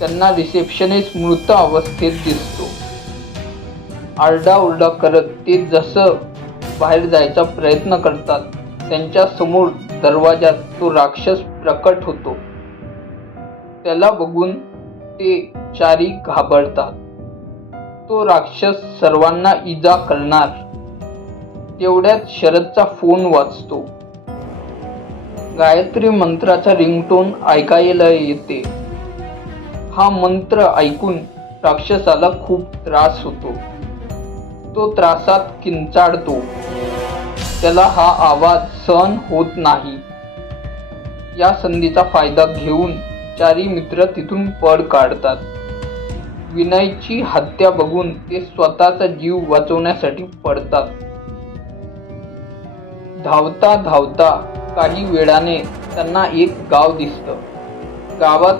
त्यांना रिसेप्शनिस्ट मृत अवस्थेत दिसतो. आरडाओरडा करत ते जसं बाहेर जायचा प्रयत्न करतात त्यांच्या समोर दरवाजात तो राक्षस प्रकट होतो. त्याला बघून ते चारी घाबरतात. तो राक्षस सर्वांना इजा करणार. तेवढ्यात शरदचा फोन वाजतो. गायत्री मंत्राचा रिंगटोन ऐकायला येते. हा मंत्र ऐकून राक्षसाला खूप त्रास होतो. तो त्रासात किंचाळतो. त्याला हा आवाज सहन होत नाही. या संधीचा फायदा घेऊन चारी मित्र तिथून पळ काढतात. विनयची हत्या बघून ते स्वतःचा जीव वाचवण्यासाठी पळतात. धावता धावता काही वेळाने त्यांना एक गाव दिसतं. गावात